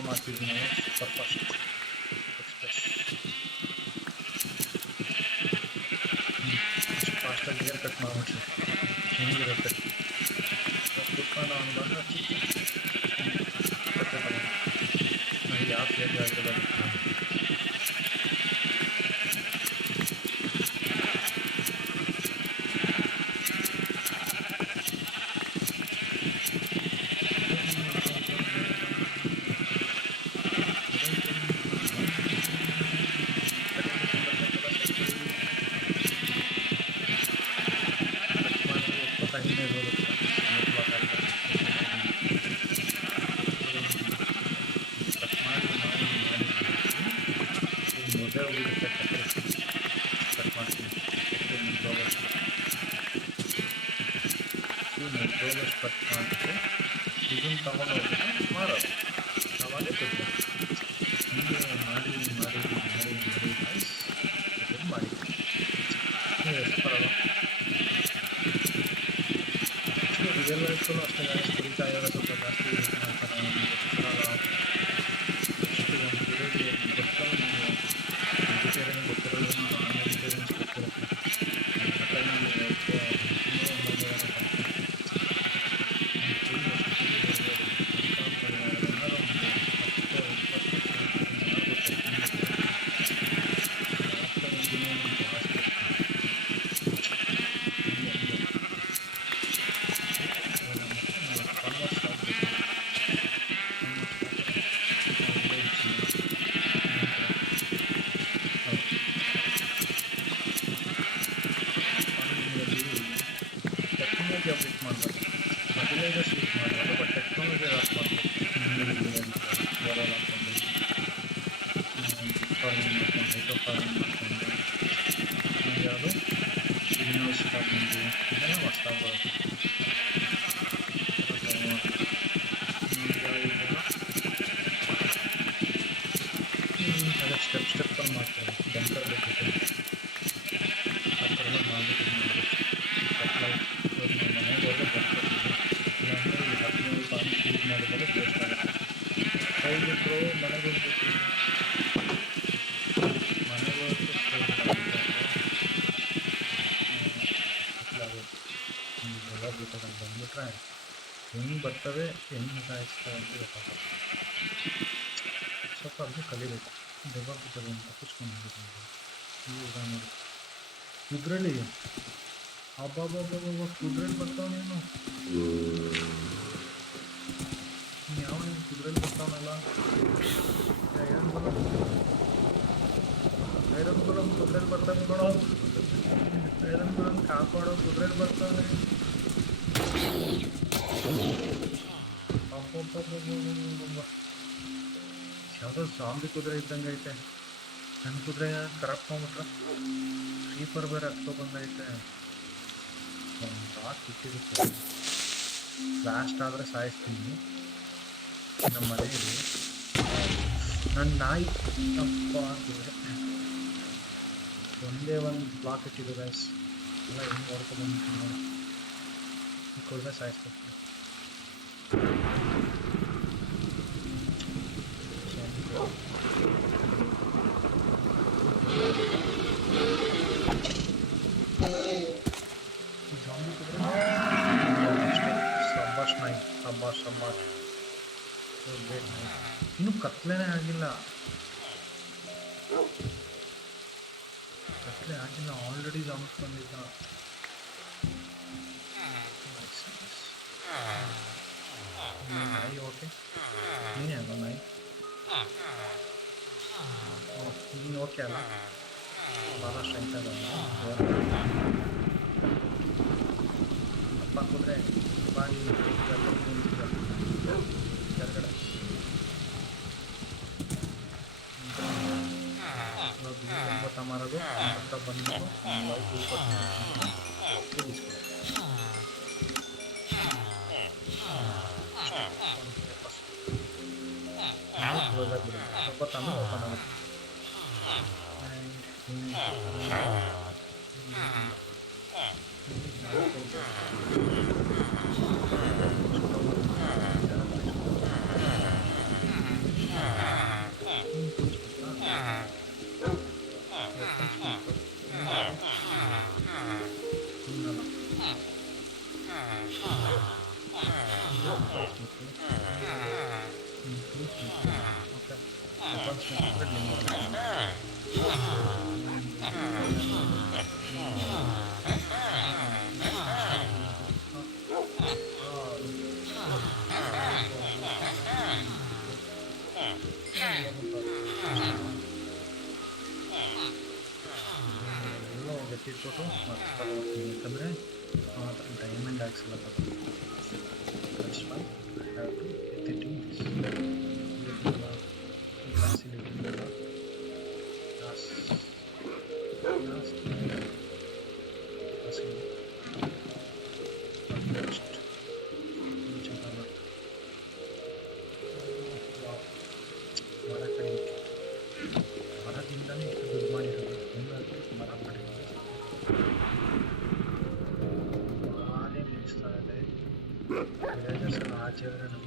ಮಾಡ್ತಿದ್ದೀನಿ ಸೂಪರ್ ಫಾಸ್ಟ್ ಎಕ್ಸ್ಪ್ರೆಸ್. ಫಾಸ್ಟಾಗಿ ಗೇರ್ ಕಟ್ ಮಾಡ್ಬಿಟ್ರೆ ಹೆಂಗಿರುತ್ತೆ. ಕುತ್ಕೊಂಡು ಅವ್ನು ಬಂದು ನನಗೆ ಯಾವ ಪ್ಲೇಟ್ ಆಗಿರೋದು. ಅದೇ ಹೋಗ್ಬಿಡುತ್ತೆ ಕಟ್ ಮಾಡ್ತೀನಿ ರೋಗಸ್ ಕಟ್ ಮಾಡಿಬಿಟ್ಟು ಇದನ್ನು ತಗೊಂಡು ಹೋಗ್ಬಿಟ್ಟು ಮಾರೋದು ಅವಾಗೇ ದುಡ್ಡು ಹೀಗೆ ಮಾಡಿ ಮಾಡಿ ಮಾಡಿ ಮಾಡಿ ಗೈಸ್ ದುಡ್ಡು ಮಾಡಿ ನೀವು ಎಷ್ಟು ಬರಲ್ಲ ರಿಯಲ್ ಲೈಫಲ್ಲೂ ಅಷ್ಟೇ ಗೈಸ್ ಕುರಿತಾ ಇರೋದು ಸ್ವಲ್ಪ ಜಾಸ್ತಿ ಯೂಸ್ ಮಾಡ್ತಾರೆ ಎಷ್ಟು ಒಂದು ವಿಡಿಯೋಗೆ ಗೊತ್ತೋ ನೀವು ವೆಜಿಟೇರಿಯನ್ ಗೊತ್ತಿರೋದು ನಾನ್ ವೆಜಿಟೇರಿಯನ್ಸ್ ಗೊತ್ತಿರುತ್ತೆ ಟೆಕ್ನಾಲಜಿ ಅಪ್ಡೇಟ್ ಮಾಡಬೇಕು ಫರ್ಟಿಲೈಸರ್ಸ್ ಯೂಸ್ ಮಾಡಬೇಕು ಬಟ್ ಟೆಕ್ನಾಲಜಿ ಅಡಾಪ್ಟ್ ಮಾಡಬೇಕು ಬೋರಲ್ ಹಾಕ್ಕೊಂಡು ಫಾರ್ಮಿಂಗ್ ಮಾಡ್ಕೊಂಡು ಹೈಡ್ರೋ ಫಾರ್ಮಿಂಗ್ ಮಾಡ್ಕೊಂಡು ಯಾವುದು ಗ್ರೀನ್ಹೌಸ್ ಫಾರ್ಮಿಂಗು ಇದೆಲ್ಲ ಹೊಸ್ದಾಗ್ಬೋದು ಅದೇ ಸ್ಟೆಪ್ಪಲ್ಲಿ ಮಾಡ್ತಾರೆ ಬಂಕರ್ ಬೇಕಿತ್ತು ಆ ಥರ ಎಲ್ಲ ಮಾಡಿಬಿಟ್ಟು ಮನೆಗೆ ಹೋದ್ರೆ ಬರ್ಕೊಡ್ತೀವಿ ಇಲ್ಲಾಂದರೆ ಈ 15 ಪಾಯಿಂಟ್ ಯೂಸ್ ಮಾಡಿದರೆ ವೇಸ್ಟ್ ಆಗುತ್ತೆ ಕೈಬಿಟ್ಟು ಮನೆಗೆ ಹೋಗ್ಬಿಟ್ಟು ಮನೆಗೆ ಹೋದ್ರೆ ಎಲ್ಲ ಬೇಕಾದ್ರೆ ಬಂದುಬಿಟ್ರೆ ಹೆಂಗೆ ಬರ್ತವೆ ಹೆಂಗೆ ಸಾಯಿಸ್ತವೆ ಅಂತ ಗೊತ್ತಾಗುತ್ತೆ ಸ್ವಲ್ಪ ಅದಕ್ಕೆ ಕಲಿಬೇಕು ದೆವ್ವಬಿಟ್ಟದೆ ಅಂತ ತಪ್ಪಿಸ್ಕೊಂಡು ಯೂಸ್ ನೋಡಿ ಇದರಲ್ಲಿ ಅಬ್ಬಬ್ಬಬ್ಬಬ್ಬ ಕುದುರೆಲಿ ಬರ್ತಾವ ನೀನು ಯಾವ ನೀನು ಕುದುರೆಲಿ ಬರ್ತಾವನಲ್ಲ ಐರನ್ ಗುರಮ್ ಕುದುರೆಲಿ ಬರ್ತಾನೆ ಕೊಡೋ ಐರನ್ ಗುರಮ್ ಕಾಪಾಡೋ ಕುದುರೆಲಿ ಬರ್ತಾನೆ ಅಬ್ಬಬ್ಬಬ್ಬಬ್ಬಬ್ಬ ಯಾವುದೋ ಜಾಂಬಿ ಕುದುರೆ ಇದ್ದಂಗೆ ಐತೆ ನನ್ನ ಕುದುರೆ ಕರಪ್ಕೊಂಡ್ಬಿಟ್ರೆ ಕ್ರೀಪರ್ ಬೇರೆ ಹತ್ಕೊಬಂದೈತೆ ಒಂದು ರಾಕ್ ಇಟ್ಟಿರುತ್ತೆ ಬ್ಲಾಸ್ಟ್ ಆದರೆ ಸಾಯಿಸ್ತೀನಿ ನಮ್ಮ ಮನೆಯಲ್ಲಿ ನನ್ನ ನಾಯಿ ಅಪ್ಪ ಕುದುರೆ ಒಂದೇ ಒಂದು ಬ್ಲಾಕ್ ಇಟ್ಟಿದ್ದು ಗೈಸ್ ಎಲ್ಲ ಹೆಂಗೆ ಹೊಡ್ಕೊಬಂದು ನೋಡಿ ಈ ಕುದುರೆ ಸಾಯಿಸ್ಬೇಕು ಸಂಭಾಷ್ ಇನ್ನೂ ಕತ್ಲೆನೇ ಆಗಿಲ್ಲ ಆಲ್ರೆಡಿ ಜಾಂಬ್ ಬಂದಿದ್ದ ನಾಯಿ ಓಕೆ ನೀನೇ ಅಲ್ಲ ನಾಯಿ ನೀನು ಓಕೆ ಅಲ್ಲ ಭಾಳ ಸ್ಟ್ರೆಂತ್ ಅದ ಅಪ್ಪ ಕೂತ್ರೆ ಬಾಯಿ ಕೆಳಗಡೆ ಗೊತ್ತಾ ಮಾರೋದು ಅಂತ ಬಂದು ಸ್ವಲ್ಪ ತಂದು ಓಪನ್ ಆಗುತ್ತೆ ಎತ್ತಿಟ್ಬಿಟ್ಟು ಯಾಕಂದರೆ ಡೈಮಂಡ್ ಹಾಕ್ಸಲ್ಲ ಎತ್ತಿಟ್ಟು ಗ್ಲಾಸ್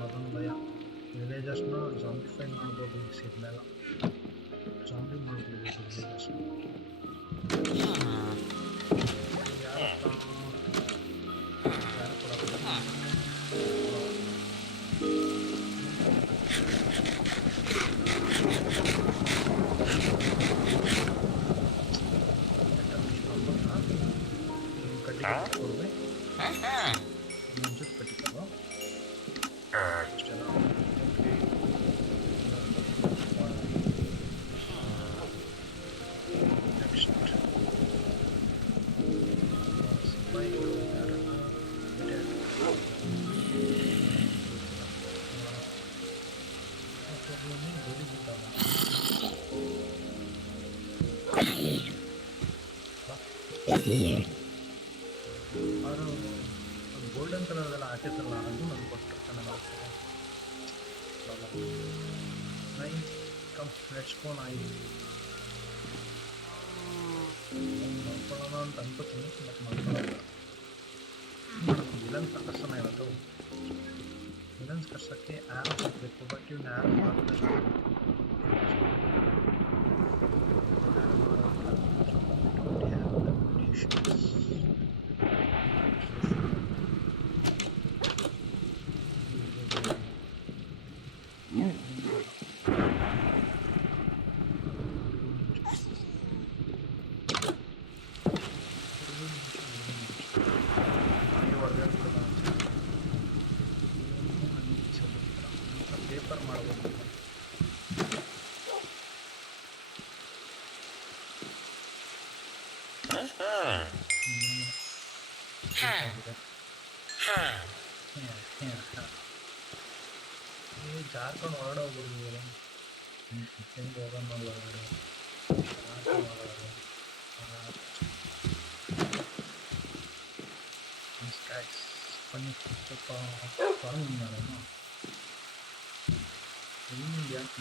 ಅದೊಂದು ಭಯ. ವಿಲೇಜರ್ಸ್ನ ಜಾಂಬಿಫೈ ಮಾಡ್ಬೋದು ಈ ಸಿಗ್ನಾಗ. ಜಾಂಬಿ ಮಾಡ್ಬೋದು ವಿಲೇಜರ್ಸ್ನ. ಯಾರಪ್ಪ ಯಾರು ಕೊಡೋದು ಕಟ್ಟಿ ಕೊಡುವೆ ಮುಂಚೆ ಕಟ್ಟಿಕಲ್ವ ಅಷ್ಟೆಲ್ಲ ನೆಕ್ಸ್ಟ್ ಸಿಪಾಯಿಗಳು ಯಾರನ್ನ ಗೋಲಿ ಬಿದ್ದಾವ. ಅವರು ಗೋಲ್ಡನ್ ಕಲರ್ದೆಲ್ಲ ಹಾಕಿರ್ತಾರಲ್ಲ ಅದು ನನಗೆ ಕೊಟ್ಟರು ಚೆನ್ನಾಗಿ ನೈಸ್. ಕಮ್ ಲೆಟ್ಸ್ ಗೋ ನಾಯಿ. ಮಾಡ್ಕೊಳ್ಳೋಣ ಅಂತ ಅನ್ಕೋತೀನಿ ಬಟ್ ಮಾಡ್ಕೊಳ್ಳೋಲ್ಲ. ವಿಲನ್ಸ್ ಕರ್ಸೋಣ ಇವತ್ತು. ವಿಲನ್ಸ್ ಕರ್ಸೋಕ್ಕೆ ಆ್ಯಪ್ ಹಾಕಬೇಕು ಬಟ್ ಇವ್ನ ಆ್ಯಪ್ ಹಾಕಿದ್ರೆ ಪೇಪರ್ ಮಾಡ್ಬೋದು. ಜಾರ್ಖಂಡ್ ಹೊರಡೆ ಹೋಗ್ಬಿಡ್ಬೋದು. ಹೆಂಗೆ ಹೋಗೋಣ ನೋಡಿ ಹೊರಗಡೆ ಬನ್ನಿ ಸ್ವಲ್ಪ ಫಾರ್ಮಿಂಗ್ ಮಾಡೋಣ. ಫಾರ್ಮಿಂಗ್ ಯಾಕೆ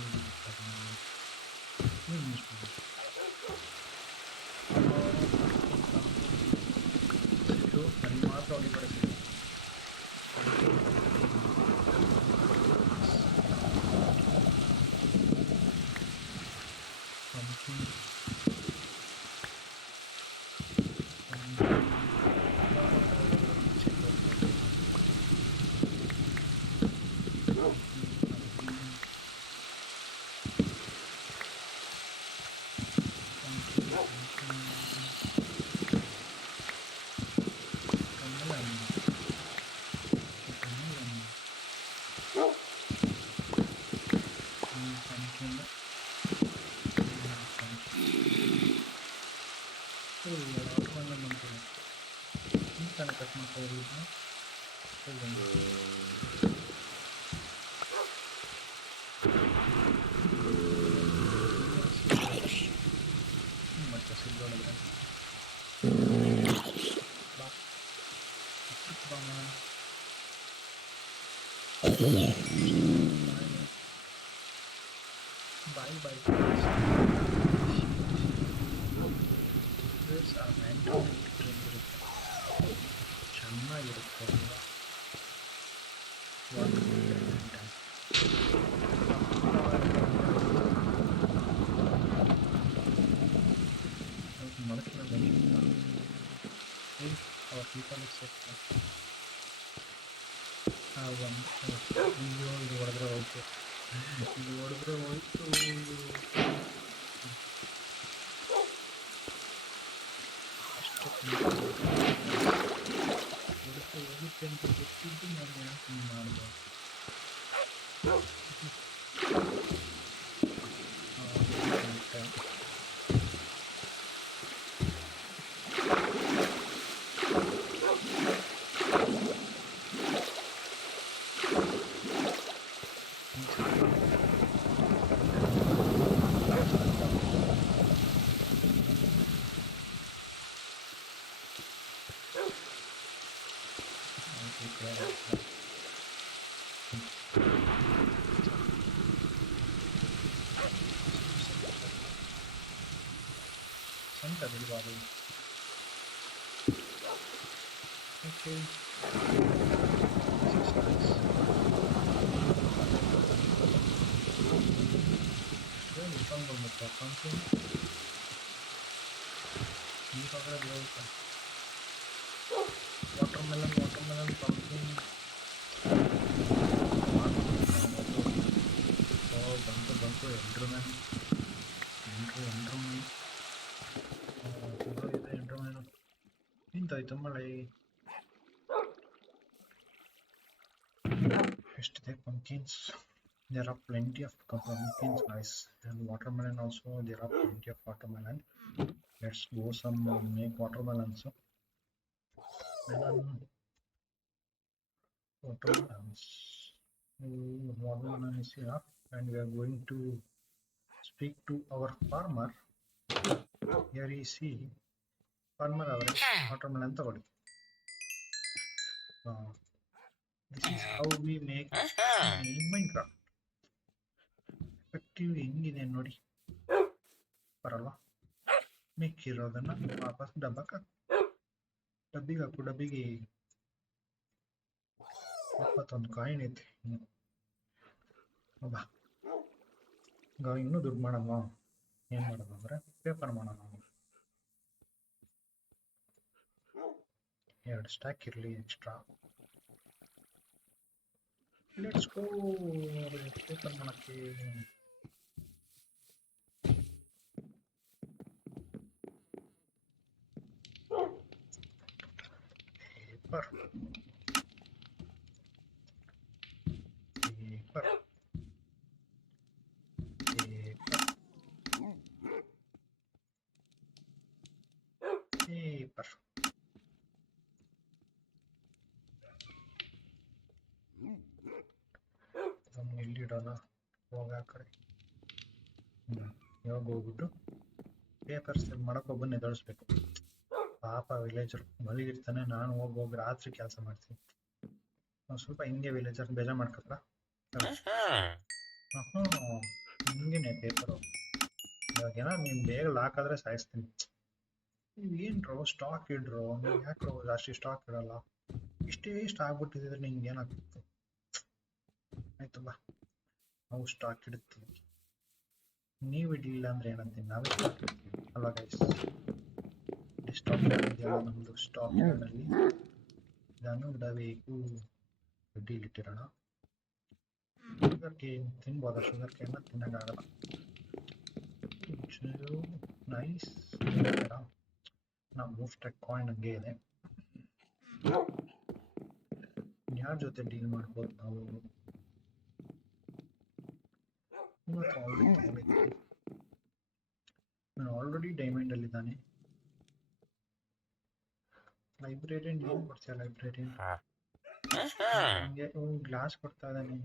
ಇದು ನನಗೆ ಮಾತ್ರ ಹೊಡಿಬೇಡ ಸಿಗು. ಕಟ್ ಮಾಡ್ತಾರೆ ಮತ್ತೆ ಸಿದ್ದೊಳಗೆ ಬಾಯ್ ಬಾಯ್ ಚೆನ್ನಾಗಿರುತ್ತೆ ಮನಸ್ಸಿನ ಪೀಪಲ್ ಇದು ಹೊಡೆದ್ರೆ ಹೋಯ್ತು ಇದು ಹೊಡೆದ್ರೆ ಹೋಯ್ತು. ಹೋಗುತ್ತೆ ಅಂತ ಗೊತ್ತಿದ್ದು ನಾನು ಯಾಕೆ ಮಾಡಿದೆ. Everybody. Okay. This is nice. Pumping ಈಗಾಗಲೇ ಬೇಯಿಸ್ತಾ ವಾಟರ್ ಮೆಲನ್ ಪಂಪಿಂಗ್ ಬಂತು ಎಂಡ್ರು ಮ್ಯಾನ್ ಇದೆ ಎಂಡ್ರು ಮ್ಯಾನು ನಿಂತಾಯ್ತು ಮಳೆ ಎಷ್ಟಿದೆ pumpkins. There are plenty of pumpkins, guys, and watermelon also. There are plenty of watermelon. Let's go some make watermelons. Watermelons. Watermelon is here, and we are going to speak to our farmer. Here you see farmer avare watermelon ತಗೊಳ್ಳಿ. This is how we make in Minecraft. Effective ಹೆಂಗಿದೆ ನೋಡಿ ಬರಲ್ಲ ಮಿಕ್ಕಿರೋದನ್ನ ವಾಪಸ್ ಡಬ್ಬಿಗೆ ಹಾಕು ಡಬ್ಬಿಗೆ 21 coin ಐತಿ ಬಾ ಇನ್ನೂ ದುಡ್ಡು ಮಾಡೋಣ ಏನು ಮಾಡೋದು ಅಂದರೆ ಪೇಪರ್ ಮಾಡೋಣ 2 ಸ್ಟಾಕ್ ಇರಲಿ ಎಕ್ಸ್ಟ್ರಾ ಲೆಟ್ಸ್ ಗೋ ಪೇಪರ್ ಮಾಡೋಕ್ಕೆ paper ಇಲ್ಲಿಡೋಣ ಹೋಗ ಆ ಕಡೆ ಇವಾಗ ಹೋಗ್ಬಿಟ್ಟು ಪೇಪರ್ ಸೆಲ್ ಮಾಡಕ್ಕೆ ಒಬ್ಬನ ಎದುರಿಸ್ಬೇಕು ಪಾಪ ವಿಲೇಜರ್ ಮಲಗಿರ್ತಾನೆ ನಾನು ಹೋಗಿ ರಾತ್ರಿ ಕೆಲಸ ಮಾಡ್ತೀನಿ ಸ್ವಲ್ಪ ಹಿಂಗೆ ವಿಲೇಜರ್ ಬೇಜಾರು ಮಾಡ್ಕೊತ ಹಿಂಗೇನೆ ಪೇಪರು ಇವಾಗ ಏನಾದ್ರು ನೀನು ಬೇಗ ಲಾಕ್ ಆದರೆ ಸಾಯಿಸ್ತೀನಿ ನೀವು ಏನ್ರೋ ಸ್ಟಾಕ್ ಇಡ್ರೋ ನೀವು ಯಾಕ್ರೋ ಜಾಸ್ತಿ ಸ್ಟಾಕ್ ಇಡಲ್ಲ ಇಷ್ಟೇ ಆಗ್ಬಿಟ್ಟಿದ್ರೆ ನಿಂಗೆ ಏನಾಗ್ತಿತ್ತು ಆಯ್ತು ಬಾ ನಾವು ಸ್ಟಾಕ್ ಇಡ್ತೀವಿ ನೀವು ಇಡಲಿಲ್ಲ ಅಂದ್ರೆ ಏನಂತೀನಿ ನಾವೇ ಸ್ಟಾಕ್ ಇಡ್ತೀವಿ ಅಲ್ಲ ಗೈಸ್ ಸ್ಟಾಕ್ ಇದೆಯಲ್ಲ ನಮ್ಮದು ಸ್ಟಾಕ್ ಯಾರ್ಡಲ್ಲಿ ಇದನ್ನು ಇಡಬೇಕು ರೆಡಿಲಿಟ್ಟಿರೋಣ ಶುಗರ್ ಕೇನ್ ತಿನ್ಬೋದ ಶುಗರ್ ಕೇನ್ನ ತಿನ್ನೋಕ್ಕಾಗಲ್ಲ ನೈಸ್ ನಾವು ಮೂಫ್ಟೆಕ್ ಕಾಯಿನ್ ಹಂಗೆ ಇದೆ ಯಾರ ಜೊತೆ ಡೀಲ್ ಮಾಡ್ಬೋದು ನಾವು ಆಲ್ರೆಡಿ ಡೈಮಂಡ್ ಅಲ್ಲಿ ಇದ್ದಾನೆ ಲೈಬ್ರೇರಿಯನ್ ಏನು ಕೊಡ್ತೀಯ ಲೈಬ್ರೇರಿಯನ್ ಹಂಗೆ ಗ್ಲಾಸ್ ಕೊಡ್ತಾ ಇದ್ದಾನೆ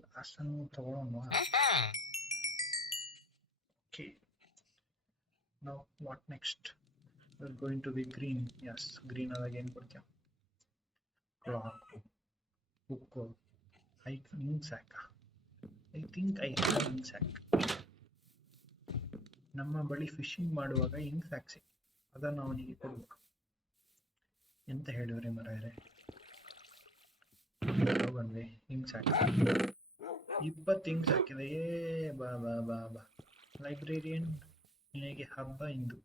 ಗ್ಲಾಸ್ ಅನ್ನು ತಗೊಳ್ಳೋಣ okay now what next we're going to be green yes green ಆದಾಗ ಏನು ಕೊಡ್ತೀಯ clock book ink sack I think I have ink sack ನಮ್ಮ ಬಳಿ ಫಿಶಿಂಗ್ ಮಾಡುವಾಗ ಇಂಕ್ ಸ್ಯಾಕ್ ಸಿಕ್ಕಿತು ಅದನ್ನು ಅವನಿಗೆ ಕೊಡ್ಬೇಕು ಎಂತ ಹೇಳಿದ್ರಿ ಮರಾಯರೆ ಬಂದ್ವಿ ಇಂಕ್ ಸ್ಯಾಕ್ 20 ಇಂಕ್ ಸಾಕಿದೆ ಬಾ ಬಾ ಬಾ ಬಾ ಲೈಬ್ರೇರಿಯನ್ ನಿನಗೆ ಹಬ್ಬ ಇಂದು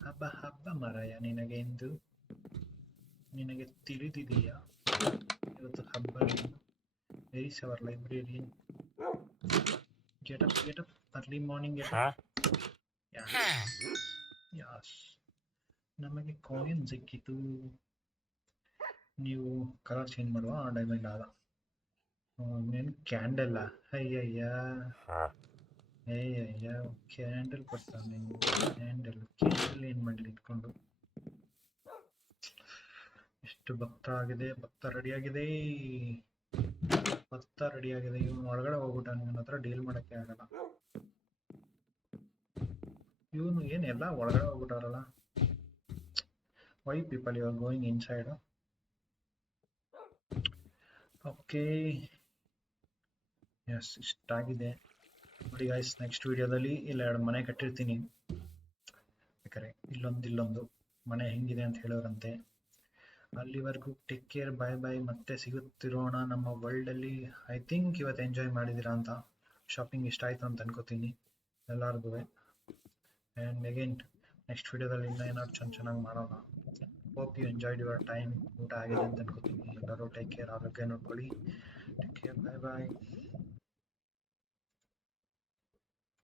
ಹಬ್ಬ ಮಾರಾಯ ನಿನಗೆ ಇಂದು ನಿನಗೆ ತಿಳಿದಿದೆಯಾ ಇವತ್ತು ಹಬ್ಬ ವೆರಿ ಸವರ್ librarian get up early morning get up yes ನಮಗೆ ಕಾಯಿನ್ ಸಿಕ್ಕಿತು ನೀವು ಕಲರ್ ಚೇಂಜ್ ಮಾಡುವ ಡೈಮಂಡ್ ಆದ ನೀನು ಕ್ಯಾಂಡಲ್ ಅಯ್ಯಯ್ಯ ಕ್ಯಾಂಡಲ್ ಕೊಡ್ತಾನೆ ಕ್ಯಾಂಡಲ್ ಏನು ಮಾಡಲಿ ಇಟ್ಕೊಂಡು ಎಷ್ಟು ಭತ್ತ ರೆಡಿಯಾಗಿದೆ ಇವನು ಒಳಗಡೆ ಹೋಗ್ಬಿಟ್ಟ ಇವನ ಹತ್ರ ಡೀಲ್ ಮಾಡಕ್ಕೆ ಆಗಲ್ಲ ಇವನು ಏನೆಲ್ಲ ಒಳಗಡೆ ಹೋಗ್ಬಿಟ್ಟಾರಲ್ಲ why people you are going inside okay yes ಇಷ್ಟಾಗಿದೆ ನೋಡಿ ಗೈಸ್ ನೆಕ್ಸ್ಟ್ ವಿಡಿಯೋದಲ್ಲಿ ಇಲ್ಲ 2 ಮನೆ ಕಟ್ಟಿರ್ತೀನಿ ಬೇಕಾರೆ ಇಲ್ಲೊಂದು ಮನೆ ಹೆಂಗಿದೆ ಅಂತ ಹೇಳೋರಂತೆ ಅಲ್ಲಿವರೆಗೂ ಟೇಕ್ ಕೇರ್ ಬಾಯ್ ಮತ್ತೆ ಸಿಗುತ್ತಿರೋಣ ನಮ್ಮ ವರ್ಲ್ಡ್ ಅಲ್ಲಿ ಐ ಥಿಂಕ್ ಇವತ್ತು ಎಂಜಾಯ್ ಮಾಡಿದಿರಾ ಅಂತ ಶಾಪಿಂಗ್ ಇಷ್ಟ ಆಯಿತು ಅಂತ ಅನ್ಕೋತೀನಿ ಎಲ್ಲರಿಗೂ. ಆ್ಯಂಡ್ ಅಗೇನ್ ನೆಕ್ಸ್ಟ್ ವಿಡಿಯೋದಲ್ಲಿ ಇನ್ನೂ ಏನಾದ್ರು ಚೆನ್ನಾಗಿ ಮಾಡೋಣ. Hope you enjoyed your time. ಊಟ ಆಗಿದೆ ಅಂತ ಅನ್ಕೋತೀನಿ. ಎಲ್ಲರೂ ಟೇಕ್ ಕೇರ್, ಆರೋಗ್ಯ ನೋಡ್ಕೊಳ್ಳಿ. ಟೇಕ್ ಕೇರ್, ಬಾಯ್ ಬಾಯ್.